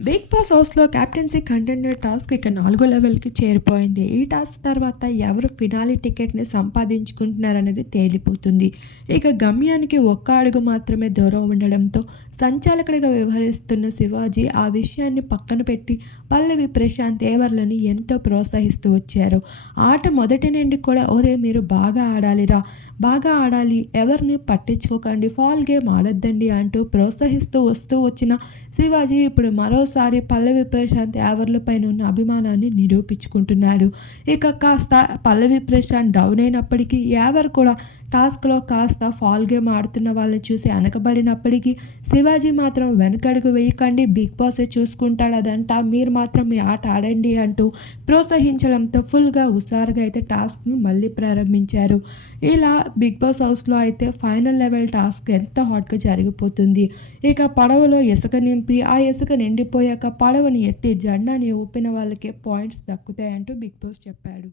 Big Boss హౌస్లో captaincy contender task ఇక నాలుగో లెవెల్కి చేరిపోయింది. ఈ టాస్క్ తర్వాత ఎవరు ఫినాలి టికెట్ని సంపాదించుకుంటున్నారనేది తేలిపోతుంది. ఇక గమ్యానికి ఒక్క అడుగు మాత్రమే దూరం ఉండడంతో సంచాలకుడిగా వ్యవహరిస్తున్న శివాజీ ఆ విషయాన్ని పక్కన పెట్టి పల్లవి ప్రశాంత్ ఏవర్లని ఎంతో ప్రోత్సహిస్తూ వచ్చారు. ఆట మొదటి నుండి కూడా ఒరే మీరు బాగా ఆడాలిరా బాగా ఆడాలి ఎవరిని పట్టించుకోకండి ఫాల్ గేమ్ ఆడొద్దండి అంటూ ప్రోత్సహిస్తూ వస్తూ వచ్చిన శివాజీ ఇప్పుడు మరో మరోసారి పల్లవి ప్రశాంత్ యావర్లపైన ఉన్న అభిమానాన్ని నిరూపించుకుంటున్నాడు. ఇక కాస్త పల్లవి ప్రశాంత్ డౌన్ అయినప్పటికీ యావర్ కూడా టాస్క్లో కాస్త ఫాల్ గేమ్ ఆడుతున్న వాళ్ళని చూసి వెనకబడినప్పటికీ శివాజీ మాత్రం వెనకడుగు వేయకండి బిగ్ బాసే చూసుకుంటాడు అదంటా మీరు మాత్రం మీ ఆట ఆడండి అంటూ ప్రోత్సహించడంతో ఫుల్గా హుషారుగా అయితే టాస్క్ని మళ్ళీ ప్రారంభించారు. ఇలా బిగ్ బాస్ హౌస్లో అయితే ఫైనల్ లెవెల్ టాస్క్ ఎంత హాట్గా జరిగిపోతుంది. ఇక పడవలో ఇసుక నింపి ఆ ఇసుక నిండిపోయాక పడవని ఎత్తి జెండాని ఊపిన వాళ్ళకే పాయింట్స్ దక్కుతాయంటూ బిగ్ బాస్ చెప్పాడు.